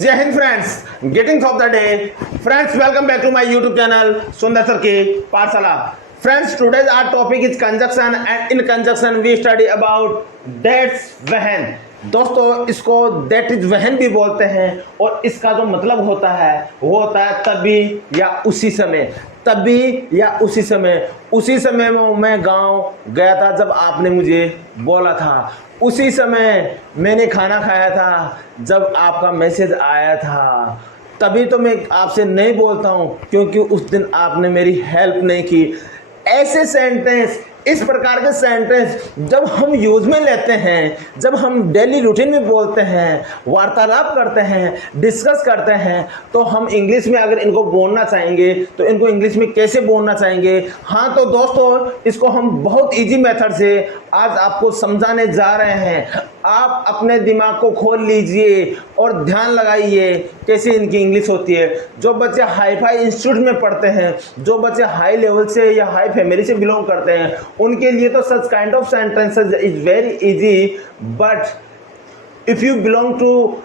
जय हिंद friends, greetings of the day friends, welcome back to my YouTube channel Sundar sir की पाठशाला। Friends, today's our topic is conjunction and in conjunction we study about that's when. दोस्तों, इसको that is when भी बोलते हैं और इसका जो मतलब होता है वो होता है तभी या उसी समय। तभी या उसी समय। उसी समय में मैं गांव गया था जब आपने मुझे बोला था। उसी समय मैंने खाना खाया था जब आपका मैसेज आया था। तभी तो मैं आपसे नहीं बोलता हूँ क्योंकि उस दिन आपने मेरी हेल्प नहीं की। ऐसे सेंटेंस, इस प्रकार के सेंटेंस जब हम यूज में लेते हैं, जब हम डेली रूटीन में बोलते हैं, वार्तालाप करते हैं, डिस्कस करते हैं, तो हम इंग्लिश में अगर इनको बोलना चाहेंगे तो इनको इंग्लिश में कैसे बोलना चाहेंगे। हाँ, तो दोस्तों, इसको हम बहुत इजी मेथड से आज आपको समझाने जा रहे हैं। आप अपने दिमाग को खोल लीजिए और ध्यान लगाइए कैसे इनकी इंग्लिश होती है। जो बच्चे हाई फाई इंस्टीट्यूट में पढ़ते हैं, जो बच्चे हाई लेवल से या हाई फैमिली से बिलोंग करते हैं, उनके लिए तो such kind of sentences is very easy. But if you belong to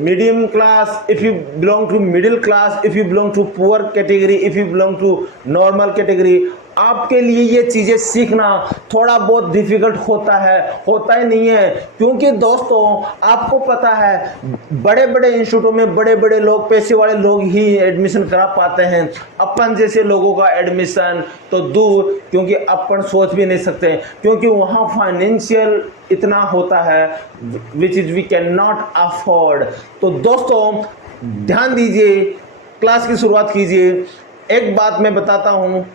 medium class, if you belong to middle class, if you belong to poor category, if you belong to normal category, आपके लिए ये चीज़ें सीखना थोड़ा बहुत difficult होता है। होता ही नहीं है क्योंकि दोस्तों, आपको पता है बड़े बड़े इंस्टीट्यूटों में बड़े बड़े लोग, पैसे वाले लोग ही एडमिशन करा पाते हैं। अपन जैसे लोगों का एडमिशन तो दूर, क्योंकि अपन सोच भी नहीं सकते क्योंकि वहाँ फाइनेंशियल इतना होता है which is we can not afford. तो दोस्तों, ध्यान दीजिए, क्लास की शुरुआत कीजिए। एक बात मैं बताता हूँ,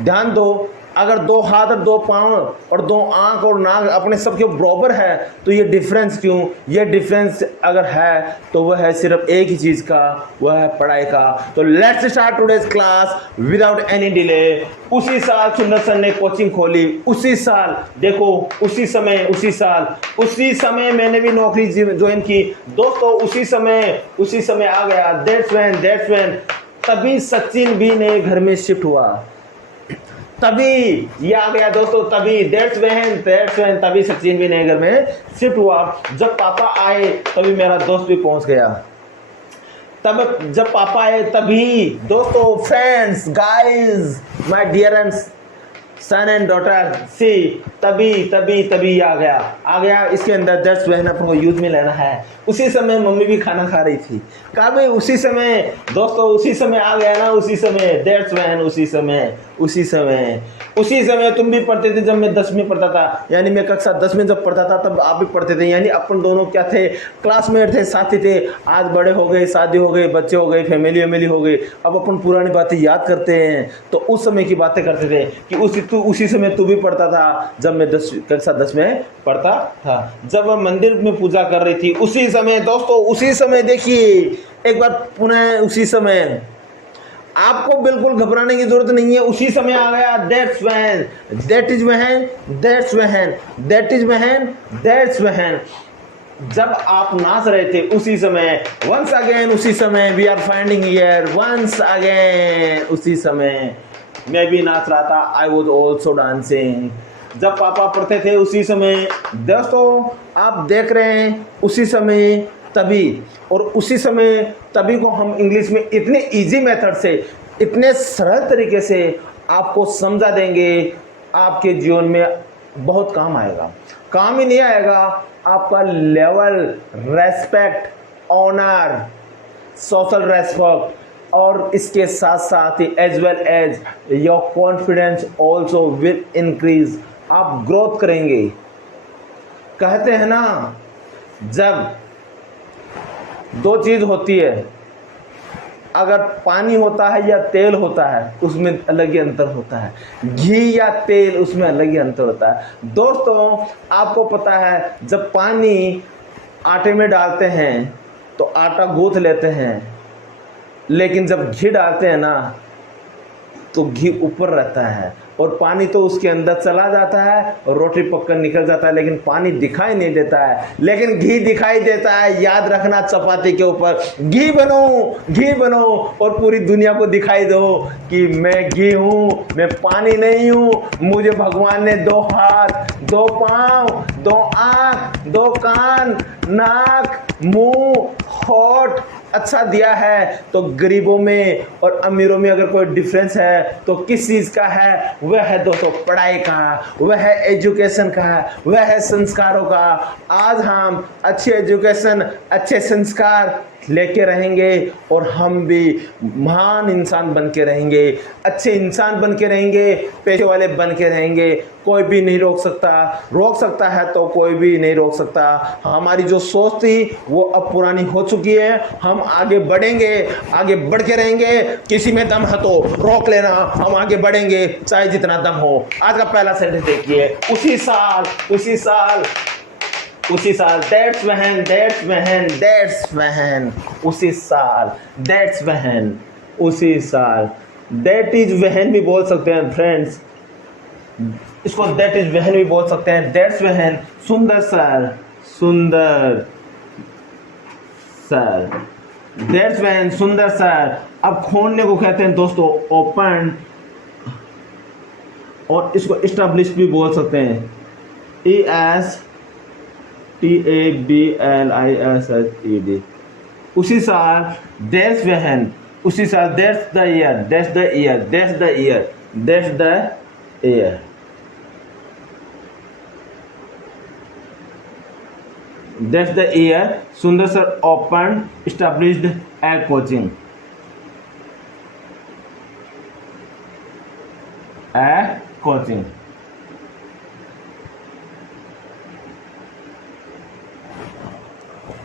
ध्यान दो। अगर दो हाथ और दो पाँव और दो आंख और नाक अपने सबके बराबर है तो ये डिफरेंस क्यों? ये डिफरेंस अगर है तो वह है सिर्फ एक ही चीज़ का, वह है पढ़ाई का। तो let's start today's class without any delay. उसी साल सुंदर सर ने कोचिंग खोली, उसी साल, देखो उसी समय मैंने भी नौकरी ज्वाइन की। दोस्तों, उसी समय आ गया दैट्स व्हेन। तभी सचिन भी नए घर में शिफ्ट हुआ। तभी ये आ गया दोस्तों, तभी दैट्स व्हेन तभी सचिन भी नए घर में शिफ्ट हुआ। जब पापा आए तभी मेरा दोस्त भी पहुंच गया। तब जब पापा आए तभी दोस्तों, friends, guys, my dear son and daughter, see, तभी आ गया। इसके अंदर दैट्स व्हेन अपन को यूज में लेना है। उसी समय मम्मी भी खाना खा रही थी। कहा भाई उसी समय दोस्तों, उसी समय आ गया ना, उसी समय दैट्स व्हेन, उसी समय तुम भी पढ़ते थे जब मैं 10वीं में पढ़ता था, यानी मैं कक्षा 10 में जब पढ़ता था तब आप भी पढ़ते थे, यानी अपन दोनों क्या थे, क्लासमेट थे, साथी थे। आज बड़े हो गए, शादी हो गई, बच्चे हो गए, फैमिली हो गई। अब अपन पुरानी बातें याद करते हैं तो उस समय की बातें करते थे कि उसी समय तू भी पढ़ता था जब मैं कक्षा 10 में पढ़ता था, जब वह मंदिर में पूजा कर रही थी। उसी समय दोस्तों, उसी समय, देखिए एक बार पुनः उसी समय। आपको बिल्कुल घबराने की जरूरत नहीं है। उसी समय आ गया दैट्स व्हेन। जब आप नाच रहे थे उसी समय, वंस अगेन उसी समय, we are finding here, once again उसी समय मैं भी नाच रहा था, आई वॉज ऑल्सो डांसिंग। जब पापा पढ़ते थे उसी समय। दोस्तों, आप देख रहे हैं उसी समय तभी, और उसी समय तभी को हम इंग्लिश में इतने इजी मेथड से, इतने सरल तरीके से आपको समझा देंगे, आपके जीवन में बहुत काम आएगा। काम ही नहीं आएगा, आपका level, respect, honour, social respect, और इसके साथ साथ ही as well as your confidence also will increase. आप ग्रोथ करेंगे। कहते हैं ना, जब दो चीज होती है, अगर पानी होता है या तेल होता है उसमें अलग ही अंतर होता है, घी या तेल उसमें अलग ही अंतर होता है। दोस्तों, आपको पता है जब पानी आटे में डालते हैं तो आटा गूंथ लेते हैं, लेकिन जब घी डालते हैं ना तो घी ऊपर रहता है और पानी तो उसके अंदर चला जाता है और रोटी पककर निकल जाता है, लेकिन पानी दिखाई नहीं देता है, लेकिन घी दिखाई देता है। याद रखना, चपाती के ऊपर घी बनो और पूरी दुनिया को दिखाई दो कि मैं घी हूँ, मैं पानी नहीं हूँ। मुझे भगवान ने 2 हाथ, 2 पाँव, 2 आँख, 2 कान, नाक, मुंह थॉट अच्छा दिया है तो गरीबों में और अमीरों में अगर कोई डिफरेंस है तो किस चीज़ का है? वह है दोस्तों पढ़ाई का, वह है एजुकेशन का, वह है संस्कारों का। आज हम अच्छे एजुकेशन, अच्छे संस्कार लेके रहेंगे और हम भी महान इंसान बन के रहेंगे, अच्छे इंसान बन के रहेंगे, पैसे वाले बन के रहेंगे। कोई भी नहीं रोक सकता है तो कोई भी नहीं रोक सकता। हमारी जो सोच थी वो अब पुरानी हो चुकी है। हम आगे बढ़ेंगे, आगे बढ़ के रहेंगे। किसी में दम है तो रोक लेना, हम आगे बढ़ेंगे चाहे जितना दम हो। आज का पहला सेंटेंस देखिए, उसी साल दैट्स वहन उसी साल दैट इज वहन भी बोल सकते हैं फ्रेंड्स, इसको दैट इज वहन भी बोल सकते हैं। दैट्स वहन सुंदर सर दैट्स वहन सुंदर सर। अब खोलने को कहते हैं दोस्तों ओपन, और इसको एस्टैब्लिश भी बोल सकते हैं, ESTABLISHED। उसी साल दैट्स वहन, उसी साल दैट्स द ईयर सुंदर sir open established a coaching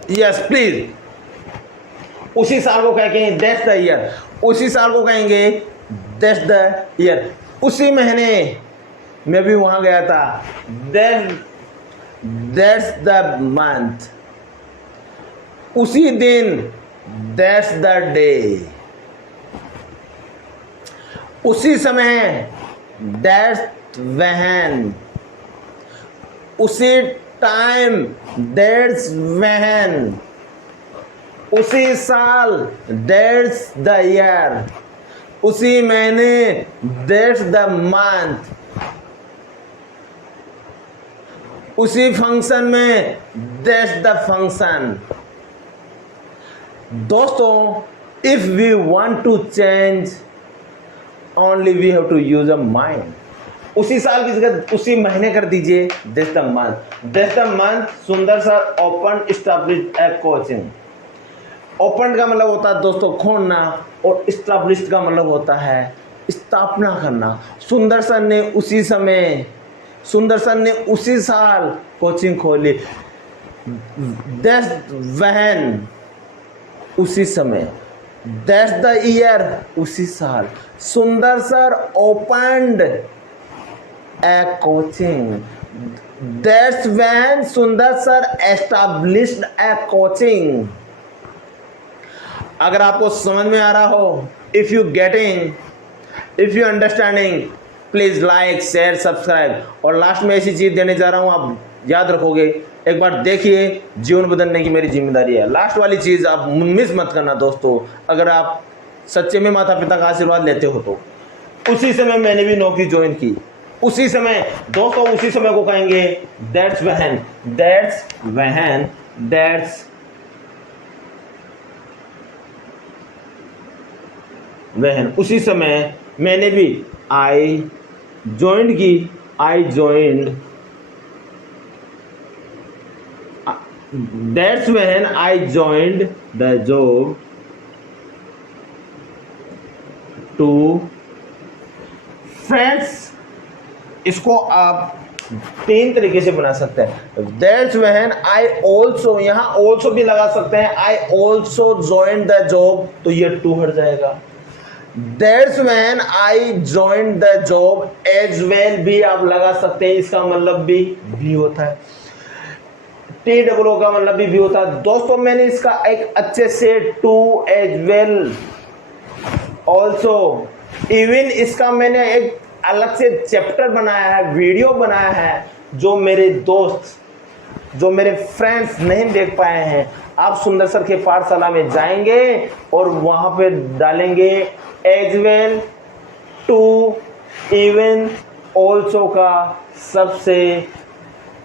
yes please. उसी साल को कहेंगे दैट्स द ईयर, उसी साल को कहेंगे दैट्स द ईयर। उसी महीने मैं भी वहां गया था, दैट्स द मंथ। उसी दिन दैट्स द डे। उसी समय दैट्स वहन। उसी टाइम दैट्स वहन। उसी साल दैट्स द ईयर। उसी महीने दैट्स द मंथ। उसी फंक्शन में दैट्स द फंक्शन। दोस्तों, if we want to change only we have to use a mind. उसी साल की जगह उसी महीने कर दीजिए that's the month Sundar sir open established a coaching. Open का मतलब होता है दोस्तों खोलना, और एस्टैब्लिश्ड का मतलब होता है स्थापना करना। सुंदर सर ने उसी साल कोचिंग खोली। दैट्स वहन उसी समय, दैट्स द ईयर उसी साल सुंदर sir opened A coaching. That's when सुंदर सर एस्टैब्लिश्ड ए कोचिंग। अगर आपको समझ में आ रहा हो, if you understanding, please like share subscribe. और लास्ट में ऐसी चीज देने जा रहा हूं, आप याद रखोगे, एक बार देखिए, जीवन बदलने की मेरी जिम्मेदारी है। लास्ट वाली चीज आप मिस मत करना दोस्तों, अगर आप सच्चे में माता पिता का आशीर्वाद लेते हो तो। उसी समय मैंने भी नौकरी ज्वाइन की। उसी समय दोस्तों, उसी समय को कहेंगे दैट्स वहन। उसी समय मैंने भी I joined that's when I joined the job too. Friends, इसको आप 3 तरीके से बना सकते हैं। दैट्स व्हेन आई ऑल्सो, यहां ऑल्सो भी लगा सकते हैं, I also joined the job, तो ये टू हट जाएगा। That's when I joined the job as well भी आप लगा सकते हैं, इसका मतलब भी होता है। TOO का मतलब भी होता है। दोस्तों, मैंने इसका एक अच्छे से too as well also even इसका मैंने एक अलग से चैप्टर बनाया है, वीडियो बनाया है, जो मेरे दोस्त, जो मेरे फ्रेंड्स नहीं देख पाए हैं। आप सुंदर सर के पाठशाला में जाएंगे और वहां पे डालेंगे as well, too, even, also का सबसे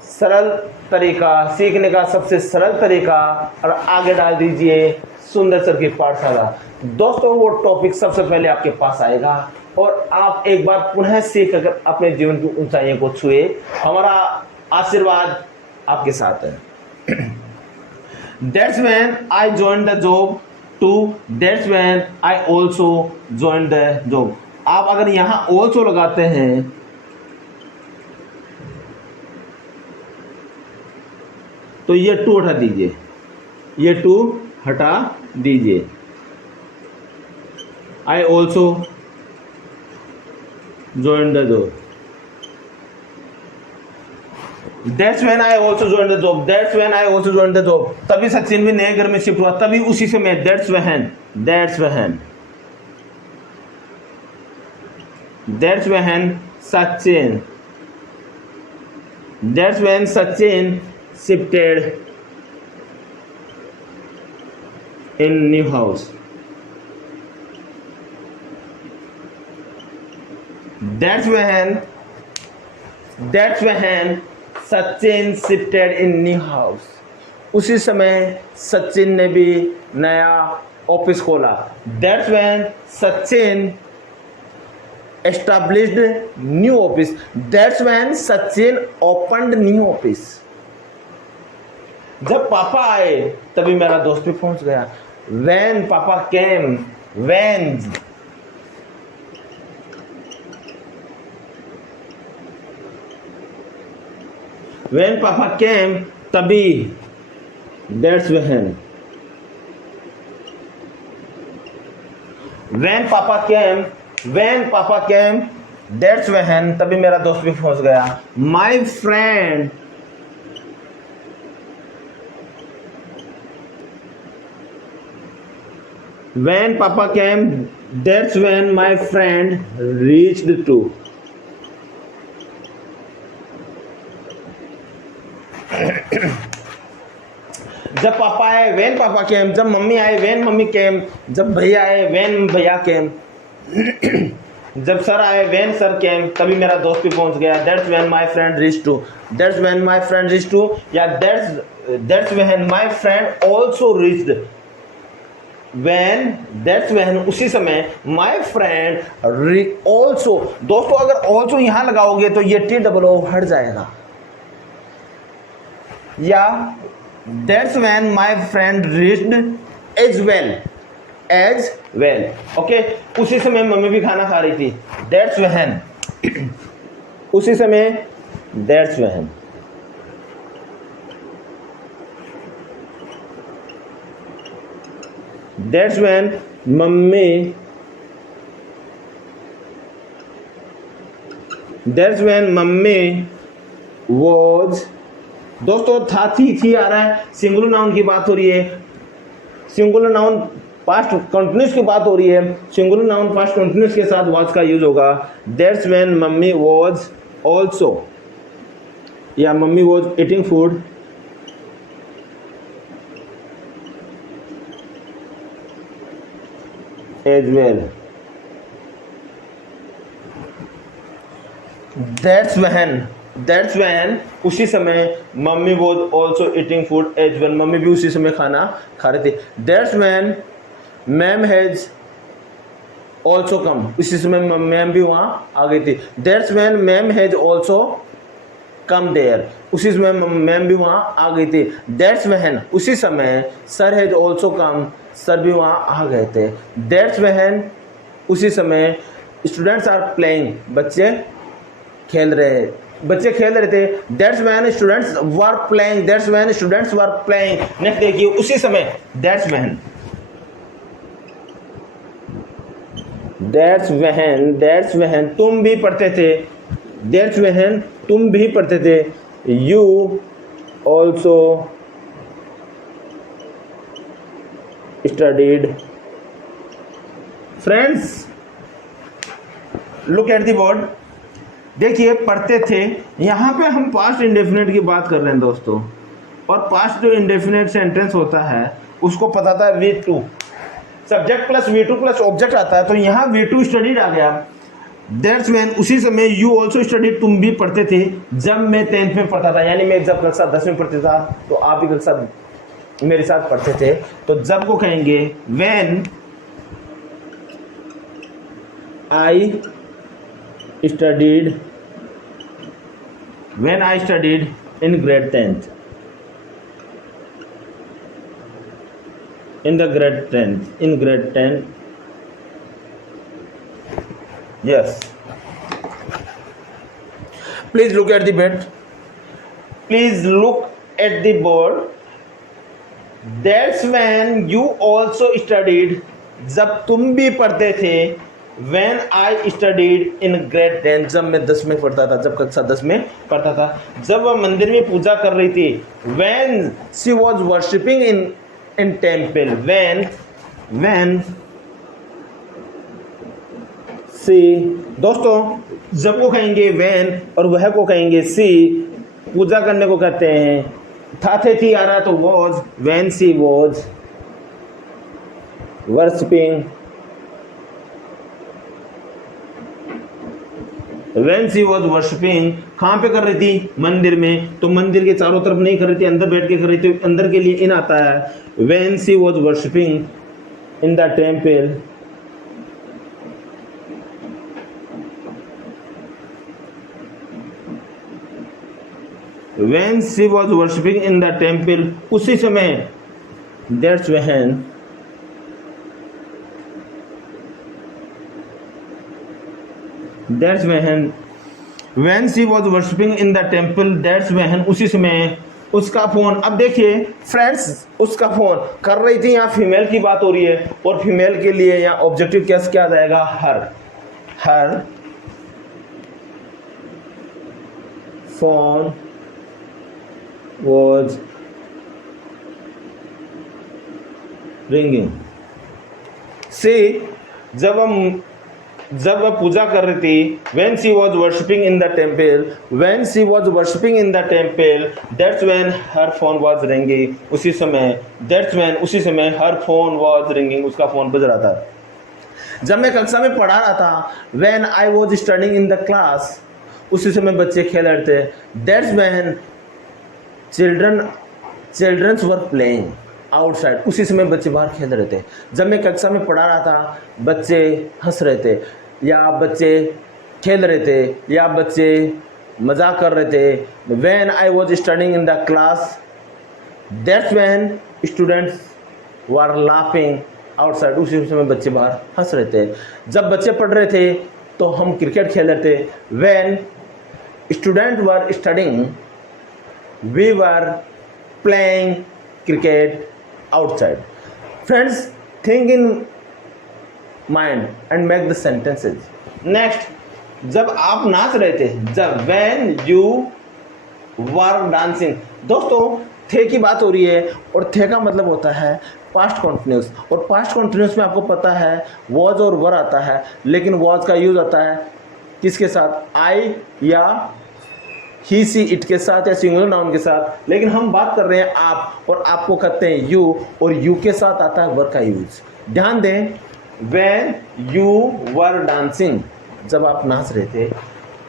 सरल तरीका, सीखने का सबसे सरल तरीका, और आगे डाल दीजिए सुंदर सर की पाठशाला। दोस्तों वो टॉपिक सबसे पहले आपके पास आएगा और आप एक बार पुनः सीख कर अपने जीवन की ऊंचाइयों को छुए। हमारा आशीर्वाद आपके साथ है। That's when I joined the job to, that's when I also joined the job। आप अगर यहाँ also लगाते हैं तो ये टू हटा दीजिए, ये टू हटा दीजिए। I also joined the job। That's when I also joined the job। That's when I also joined the job। तभी सचिन भी नए घर में शिफ्ट हुआ, तभी उसी से मैं That's when Sachin shifted in new house। That's when Sachin shifted in new house. उसी समय सचिन ने भी नया ऑफिस खोला। That's when Sachin established new office. That's when Sachin opened new office. जब पापा आए तभी मेरा दोस्त भी पहुंच गया। व्हेन पापा केम, When Papa came, तभी that's when Papa came, that's when तभी मेरा दोस्त भी पहुंच गया। My friend when Papa came, that's when my friend reached to। जब पापा आए व्हेन पापा केम, जब मम्मी आए व्हेन मम्मी केम, जब भैया आए व्हेन भैया केम, जब सर आए व्हेन सर केम, तभी मेरा दोस्त भी पहुंच गया। That's when my friend reach to. That's when my friend reach to, या that's when my friend also reached. That's when उसी समय माय फ्रेंड आल्सो। दोस्तों अगर आल्सो यहां लगाओगे तो ये टी डबल ओ हट जाएगा। या that's when my friend reached as well। Okay उसी समय मम्मी भी खाना खा रही थी। that's when उसी समय that's when मम्मी was। दोस्तों था थी आ रहा है, सिंगुलर नाउन की बात हो रही है, सिंगुलर नाउन पास्ट कंटिन्यूस की बात हो रही है। सिंगुलर नाउन पास्ट कंटिन्यूस के साथ वाज का यूज होगा। That's when mummy was also, या mummy was eating food as well. That's when उसी समय mummy was also eating food as well. Mummy भी उसी समय खाना खा रही थी। That's when ma'am has also come. उसी समय मैम भी वहाँ आ गई थी। That's when ma'am has also come there. उसी समय मैम भी वहाँ आ गई थी। दैट्स व्हेन उसी समय sir has also come. Sir भी वहाँ आ गए थे। दैट्स व्हेन उसी समय स्टूडेंट्स आर प्लेइंग। बच्चे खेल रहे थे। That's when students were playing. Next देखिए उसी समय दैट्स व्हेन तुम भी पढ़ते थे। दैट्स व्हेन तुम भी पढ़ते थे। You also studied. Friends look at the board. देखिए पढ़ते थे, यहाँ पे हम पास्ट इंडेफिनिट की बात कर रहे हैं दोस्तों। और पास्ट जो इंडेफिनिट सेंटेंस होता है उसको पता था V2, subject plus V2 plus object आता है। तो यहाँ V2 स्टडीड आ गया। दैट्स व्हेन उसी समय यू ऑल्सो स्टडीड तुम भी पढ़ते थे जब मैं 10th में पढ़ता था, यानी मैं जब कक्षा 10 में पढ़ता था तो आप भी कक्षा मेरे साथ पढ़ते थे। तो जब को कहेंगे when I studied, when I studied in grade 10th, in the grade 10th, in grade 10, yes, please look at the bed, please look at the board, that's when you also studied, जब तुम भी पढ़ते थे, when I studied in grade 10, जब मैं 10 में पढ़ता था, जब कक्षा 10 में पढ़ता था, जब वह मंदिर में पूजा कर रही थी, when she was worshipping in temple, when see, दोस्तों जब को कहेंगे when और वह को कहेंगे see, पूजा करने को कहते हैं, था थे थी आ रहा तो was, when she was worshipping, when she was worshipping, कहाँ पे कर रही थी? मंदिर में। तो मंदिर के चारों तरफ नहीं कर रही थी, अंदर बैठ के कर रही थी, अंदर के लिए इन आता है। when she was worshipping in the temple, when she was worshipping in the temple, उसी समय, that's when, that's when she was worshipping in the temple, that's when, उसी समय उसका फोन। अब देखिए फ्रेंड्स, उसका फोन कर रही थी, यहाँ फीमेल की बात हो रही है और फीमेल के लिए यहाँ ऑब्जेक्टिव केस क्या आ जाएगा? हर फोन was ringing। See, जब वह पूजा कर रही थी, when she was worshipping in the temple, when she was worshipping in the temple, that's when her phone was ringing। उसी समय, that's when, उसी समय her phone was ringing, उसका फोन बज रहा था। जब मैं कक्षा में पढ़ा रहा था, when I was studying in the class, उसी समय बच्चे खेल रहे थे। that's when children were playing outside, उसी समय बच्चे बाहर खेल रहे थे। जब मैं कक्षा में पढ़ा रहा था, बच्चे हंस रहे थे, या बच्चे खेल रहे थे, या बच्चे मजाक कर रहे थे। When I was studying in the class, that's when students were laughing outside, उसी समय बच्चे बाहर हंस रहे थे। जब बच्चे पढ़ रहे थे तो हम क्रिकेट खेल रहे थे। When students were studying, we were playing cricket outside। Friends, think in mind and make the sentences। Next, जब आप नाच रहे थे, जब when you were dancing, दोस्तों थे की बात हो रही है और थे का मतलब होता है पास्ट कॉन्टिन्यूस, और पास्ट कॉन्टिन्यूस में आपको पता है was और were आता है, लेकिन was का यूज आता है किसके साथ? I या ही सी इट के साथ या सिंगुलर नाउन के साथ। लेकिन हम बात कर रहे हैं आप, और आपको कहते हैं यू, और यू के साथ आता है वर का यूज। ध्यान दें, when you were dancing, जब आप नाच रहे थे,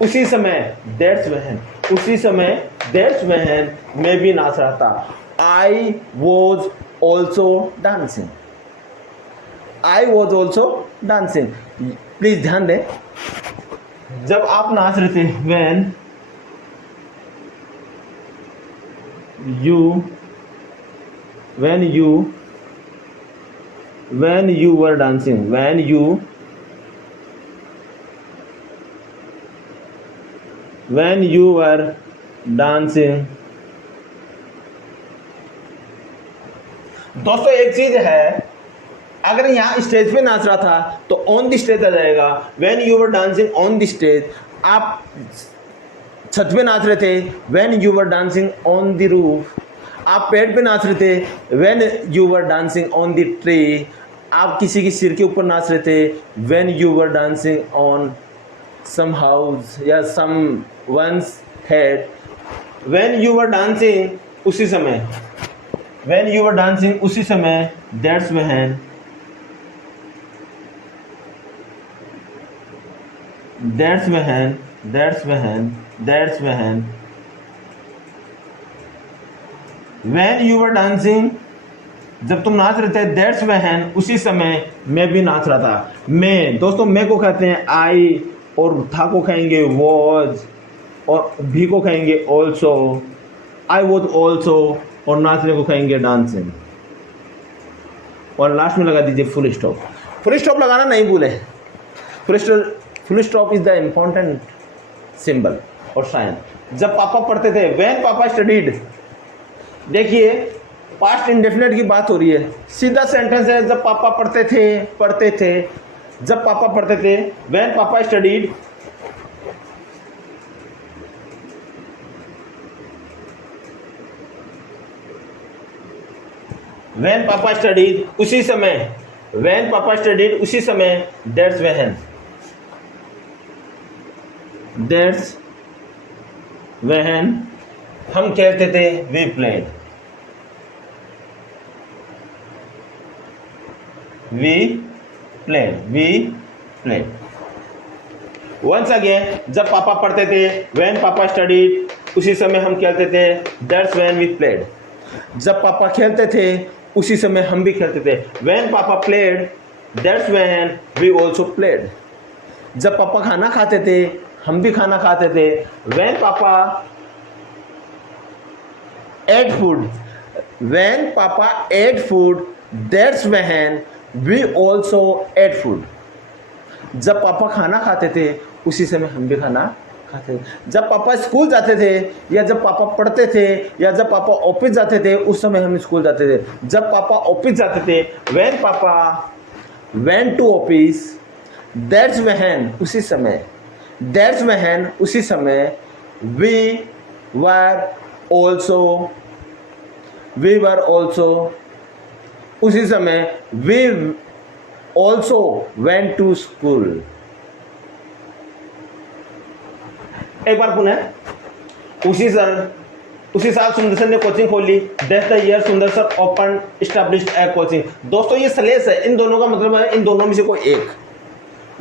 उसी समय that's when, उसी समय that's when मैं भी नाच रहा था। I was also dancing, I was also dancing। Please ध्यान दें, जब आप नाच रहे थे, when you were dancing, when you were dancing। दोस्तों एक चीज है, अगर यहाँ स्टेज पे नाच रहा था तो ऑन द स्टेज आ जाएगा। when you were dancing on the stage, आप छत पे नाच रहे थे, when you were dancing on the roof। आप पेड़ पे नाच रहे थे, when you were dancing on the tree। आप किसी की सिर के ऊपर नाच रहे थे, when you were dancing on some house या someone's head। when you were dancing, उसी समय, when you were dancing, उसी समय that's when That's when when you were dancing, जब तुम नाच रहे थे, दैट्स when उसी समय मैं भी नाच रहा था। मैं दोस्तों मैं को कहते हैं आई, और था को कहेंगे was, और भी को कहेंगे also, आई was also, और नाचने को कहेंगे डांसिंग। और लास्ट में लगा दीजिए फुल स्टॉप। फुल स्टॉप लगाना नहीं भूले। Full stop is the important symbol और साइन। जब पापा पढ़ते थे, व्हेन पापा स्टडीड, देखिए पास्ट इंडेफिनिट की बात हो रही है, सीधा सेंटेंस है। जब पापा पढ़ते थे, जब पापा पढ़ते थे, व्हेन पापा स्टडीड, व्हेन पापा स्टडीड उसी समय, व्हेन पापा स्टडीड उसी समय, दैट्स व्हेन हम कहते थे वी प्लेड, वंस अगेन जब पापा पढ़ते थे, व्हेन पापा स्टडीड उसी समय हम कहते थे दैट्स व्हेन वी प्लेड। जब पापा खेलते थे उसी समय हम भी खेलते थे, when papa played that's when we also played. जब पापा खाना खाते थे हम भी खाना खाते थे, when papa ate food, when papa ate food that's when we also ate food. जब पापा खाना खाते थे उसी समय हम भी खाना खाते थे। जब पापा स्कूल जाते थे, या जब पापा पढ़ते थे, या जब पापा ऑफिस जाते थे, उस समय हम स्कूल जाते थे। जब पापा ऑफिस जाते थे, when papa went to office that's when उसी समय, दैट्स व्हेन उसी समय, वी वर ऑल्सो उसी समय, we also went to school. एक बार पुनः, उसी साल सुंदर सर ने कोचिंग खोली, दैट्स द ईयर सुंदर sir open established a coaching. दोस्तों ये सलेस है, इन दोनों का मतलब है इन दोनों में से कोई एक,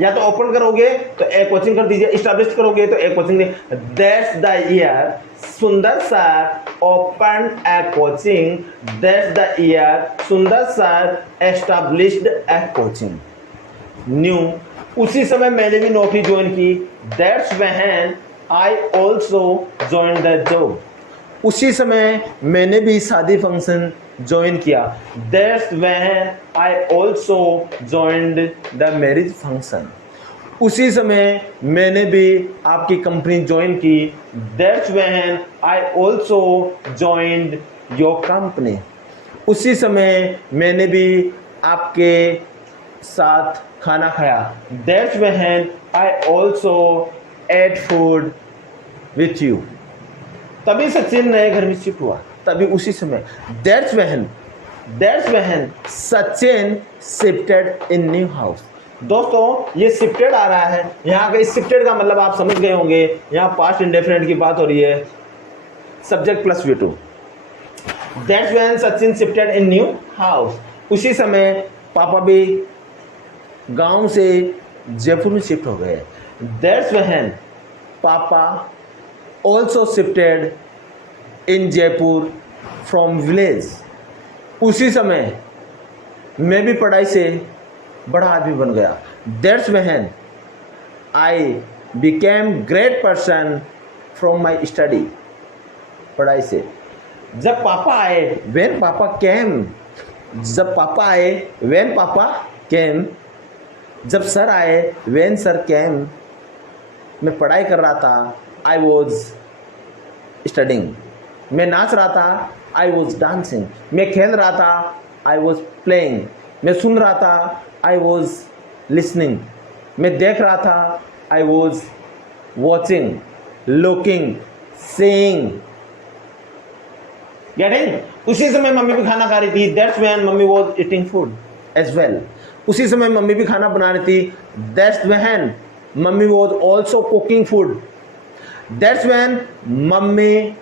या तो ओपन करोगे तो ए कोचिंग कर दीजिए, एस्टैब्लिश करोगे तो ए कोचिंग। दैट्स द ईयर सुंदर sir open A coaching, that's the year सुंदर sir established a coaching. New उसी समय मैंने भी नौकरी ज्वाइन की, that's when I also join the job. उसी समय मैंने भी शादी फंक्शन ज्वाइन किया, that's when I also joined the marriage function. उसी समय मैंने भी आपकी कंपनी ज्वाइन की, that's when I also joined your company. उसी समय मैंने भी आपके साथ खाना खाया, that's when I also ate food with you. तभी सचिन नए घर में शिफ्ट हुआ, तभी उसी समय, that's when Sachin shifted in new house. दोस्तों ये शिफ्टेड आ रहा है, यहाँ पे शिफ्टेड का मतलब आप समझ गए होंगे, यहाँ पास्ट इंडेफिनिट की बात हो रही है, subject plus V2। That's when Sachin shifted in new house, उसी समय पापा भी गांव से जयपुर में शिफ्ट हो गए, दैट्स व्हेन पापा also shifted in Jaipur from village. उसी समय मैं भी पढ़ाई से बड़ा आदमी बन गया, that's when I became great person from my study. पढ़ाई से। जब पापा आए, व्हेन पापा केम, जब पापा आए, व्हेन पापा केम। जब सर आए, व्हेन सर केम। मैं पढ़ाई कर रहा था, आई वॉज स्टडिंग। मैं नाच रहा था, आई वॉज डांसिंग। मैं खेल रहा था, आई वॉज प्लेइंग। मैं सुन रहा था, आई वॉज लिसनिंग। मैं देख रहा था, I was watching, looking, seeing. Getting? उसी समय मम्मी भी खाना खा रही थी, that's when mummy was eating food as well. उसी समय मम्मी भी खाना बना रही थी, that's when mummy was also cooking food. That's when mummy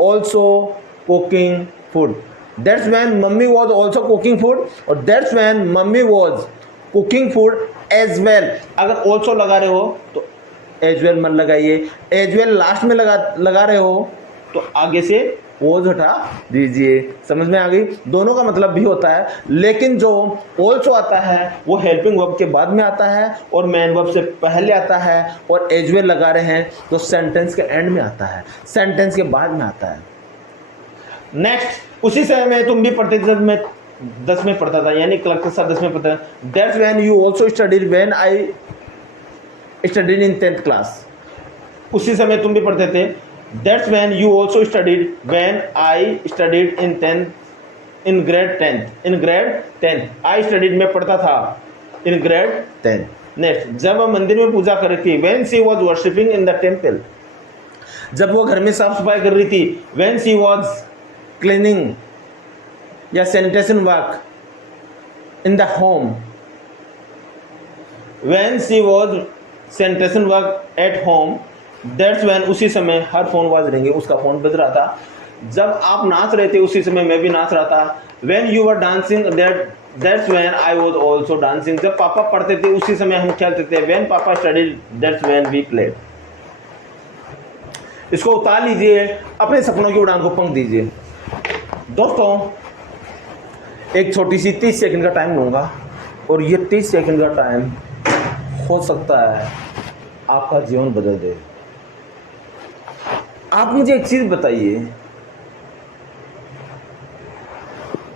also cooking food. That's when mummy was also cooking food, और that's when mummy was cooking food as well. अगर also लगा रहे हो तो एज वेल मत लगाइए। As well last में लगा रहे हो तो आगे से ओज हटा दीजिए। समझ में आ गई? दोनों का मतलब भी होता है, लेकिन जो ऑल्सो आता है वो हेल्पिंग वर्ब के बाद में आता है और मेन वर्ब से पहले आता है, और एज वेल लगा रहे हैं तो सेंटेंस के एंड में आता है, सेंटेंस के बाद में आता है। नेक्स्ट, उसी समय में तुम भी पढ़ते थे जब मैं 10 में पढ़ता था, यानी क्लर्क के साथ 10 में पढ़ता था। That's when you also studied when I studied in 10th class. उसी समय तुम भी पढ़ते थे। That's when you also studied when I studied in grade 10th. In grade 10th. I studied मैं पढ़ता था in grade 10th. Next, जब वह मंदिर में पूजा कर रही थी, when she was worshipping in the temple. जब वो घर में साफ सफाई कर रही थी, when she was cleaning या sanitation work in the home. When she was sanitation work at home. That's when, उसी समय हर फोन वाज रिंगिंग, उसका फोन बज रहा था। जब आप नाच रहे थे उसी समय मैं भी नाच रहा था। When you were dancing, that's when I was also dancing. जब पापा पढ़ते थे उसी समय हम खेलते थे। When पापा studied, that's when we played. इसको उतार लीजिए, अपने सपनों की उड़ान को पंख दीजिए। दोस्तों, एक छोटी सी 30 सेकंड का टाइम लूंगा, और ये 30 सेकंड का टाइम हो सकता है आपका जीवन बदल दे। आप मुझे एक चीज बताइए,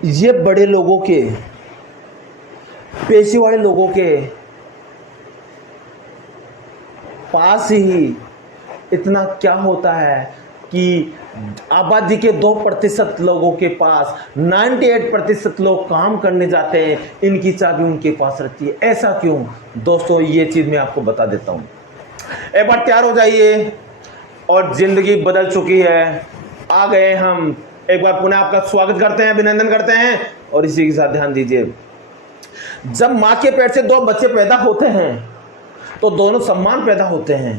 ये बड़े लोगों के, पैसे वाले लोगों के पास ही इतना क्या होता है कि आबादी के 2% लोगों के पास 98% लोग काम करने जाते हैं, इनकी चाबी उनके पास रहती है। ऐसा क्यों? दोस्तों, ये चीज मैं आपको बता देता हूं। एक बार तैयार हो जाइए, और जिंदगी बदल चुकी है। आ गए हम। एक बार पुनः आपका स्वागत करते हैं, अभिनंदन करते हैं, और इसी के साथ ध्यान दीजिए। जब मां के पेट से 2 बच्चे पैदा होते हैं तो दोनों समान पैदा होते हैं।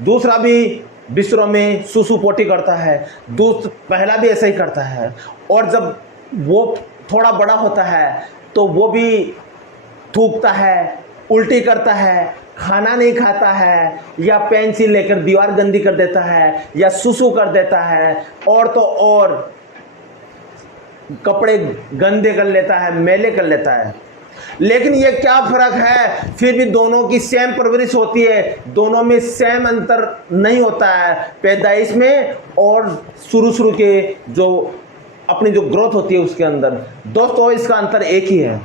दूसरा भी बिस्तरों में सुसु पोटी करता है, पहला भी ऐसा ही करता है, और जब वो थोड़ा बड़ा होता है तो वो भी थूकता है, उल्टी करता है, खाना नहीं खाता है, या पेंसिल लेकर दीवार गंदी कर देता है, या सुसु कर देता है, और तो और कपड़े गंदे कर लेता है, मैले कर लेता है। लेकिन ये क्या फर्क है? फिर भी दोनों की सेम परवरिश होती है, दोनों में सेम अंतर नहीं होता है पैदाइश में और शुरू के जो अपनी जो ग्रोथ होती है उसके अंदर। दोस्तों, इसका अंतर एक ही है।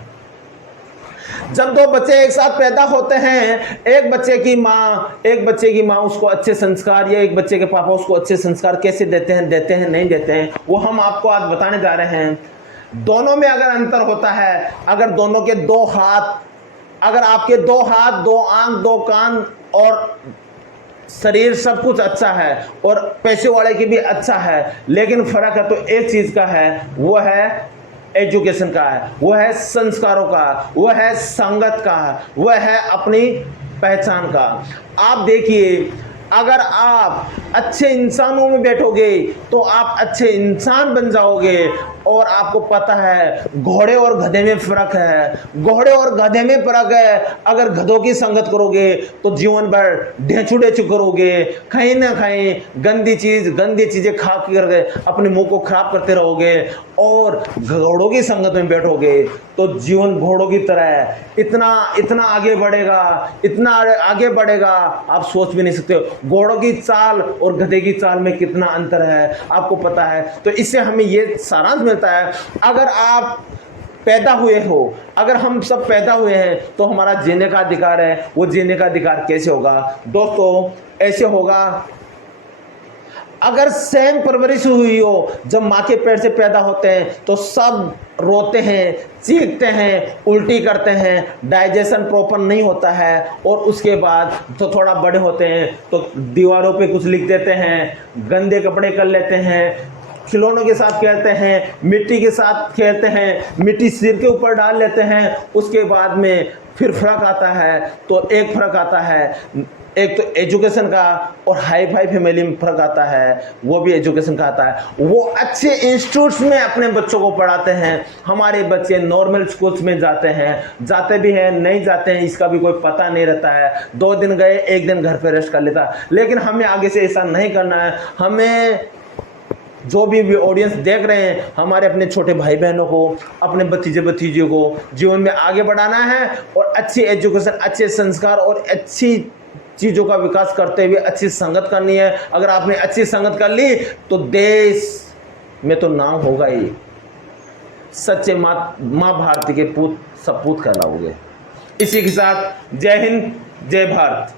जब 2 बच्चे एक साथ पैदा होते हैं, एक बच्चे की माँ उसको अच्छे संस्कार, या एक बच्चे के पापा उसको अच्छे संस्कार कैसे देते हैं नहीं देते हैं, वो हम आपको आज बताने जा रहे हैं। दोनों में अगर अंतर होता है, अगर दोनों के 2 हाथ, अगर आपके 2 हाथ, 2 आंख, 2 कान और शरीर सब कुछ अच्छा है, और पैसे वाले की भी अच्छा है, लेकिन फर्क है तो एक चीज का है, वो है एजुकेशन का है, वो है संस्कारों का, वो है संगत का, वो है अपनी पहचान का। आप देखिए, अगर आप अच्छे इंसानों में बैठोगे तो आप अच्छे इंसान बन जाओगे। और आपको पता है घोड़े और गधे में फर्क है, घोड़े और गधे में फर्क है। अगर गधों की संगत करोगे तो जीवन भर ढेंचू करोगे, कहीं ना कहीं गंदी चीजें खा करके अपने मुंह को खराब करते रहोगे। और घोड़ों की संगत में बैठोगे तो जीवन घोड़ों की तरह है, इतना आगे बढ़ेगा आप सोच भी नहीं सकते। घोड़ों की चाल और गधे की चाल में कितना अंतर है आपको पता है। तो इससे हमें ये सारांश मिलता है, अगर आप पैदा हुए हो, अगर हम सब पैदा हुए हैं तो हमारा जीने का अधिकार है। वो जीने का अधिकार कैसे होगा दोस्तों? ऐसे होगा, अगर सेम परवरिश हुई हो, जब माँ के पेट से पैदा होते हैं तो सब रोते हैं, चीखते हैं, उल्टी करते हैं, डाइजेशन प्रॉपर नहीं होता है, और उसके बाद तो थोड़ा बड़े होते हैं तो दीवारों पे कुछ लिख देते हैं, गंदे कपड़े कर लेते हैं, खिलौनों के साथ खेलते हैं, मिट्टी के साथ खेलते हैं, मिट्टी सिर के ऊपर डाल लेते हैं। उसके बाद में फिर फर्क आता है, तो एक फर्क आता है, एक तो एजुकेशन का और हाई फाई फैमिली में फर्क आता है, वो भी एजुकेशन का आता है। वो अच्छे इंस्टीट्यूट्स में अपने बच्चों को पढ़ाते हैं, हमारे बच्चे नॉर्मल स्कूल्स में जाते हैं, जाते भी हैं नहीं जाते हैं इसका भी कोई पता नहीं रहता है। 2 दिन गए, 1 दिन घर पे रेस्ट कर लेता है। लेकिन हमें आगे से ऐसा नहीं करना है। हमें जो भी ऑडियंस देख रहे हैं, हमारे अपने छोटे भाई बहनों को, अपने भतीजे भतीजियों को जीवन में आगे बढ़ाना है और अच्छी एजुकेशन, अच्छे संस्कार और अच्छी चीज़ों का विकास करते हुए अच्छी संगत करनी है। अगर आपने अच्छी संगत कर ली तो देश में तो नाम होगा ही। सच्चे माँ भारती के पूत सपूत कहलाओगे। इसी के साथ जय हिंद, जय भारत।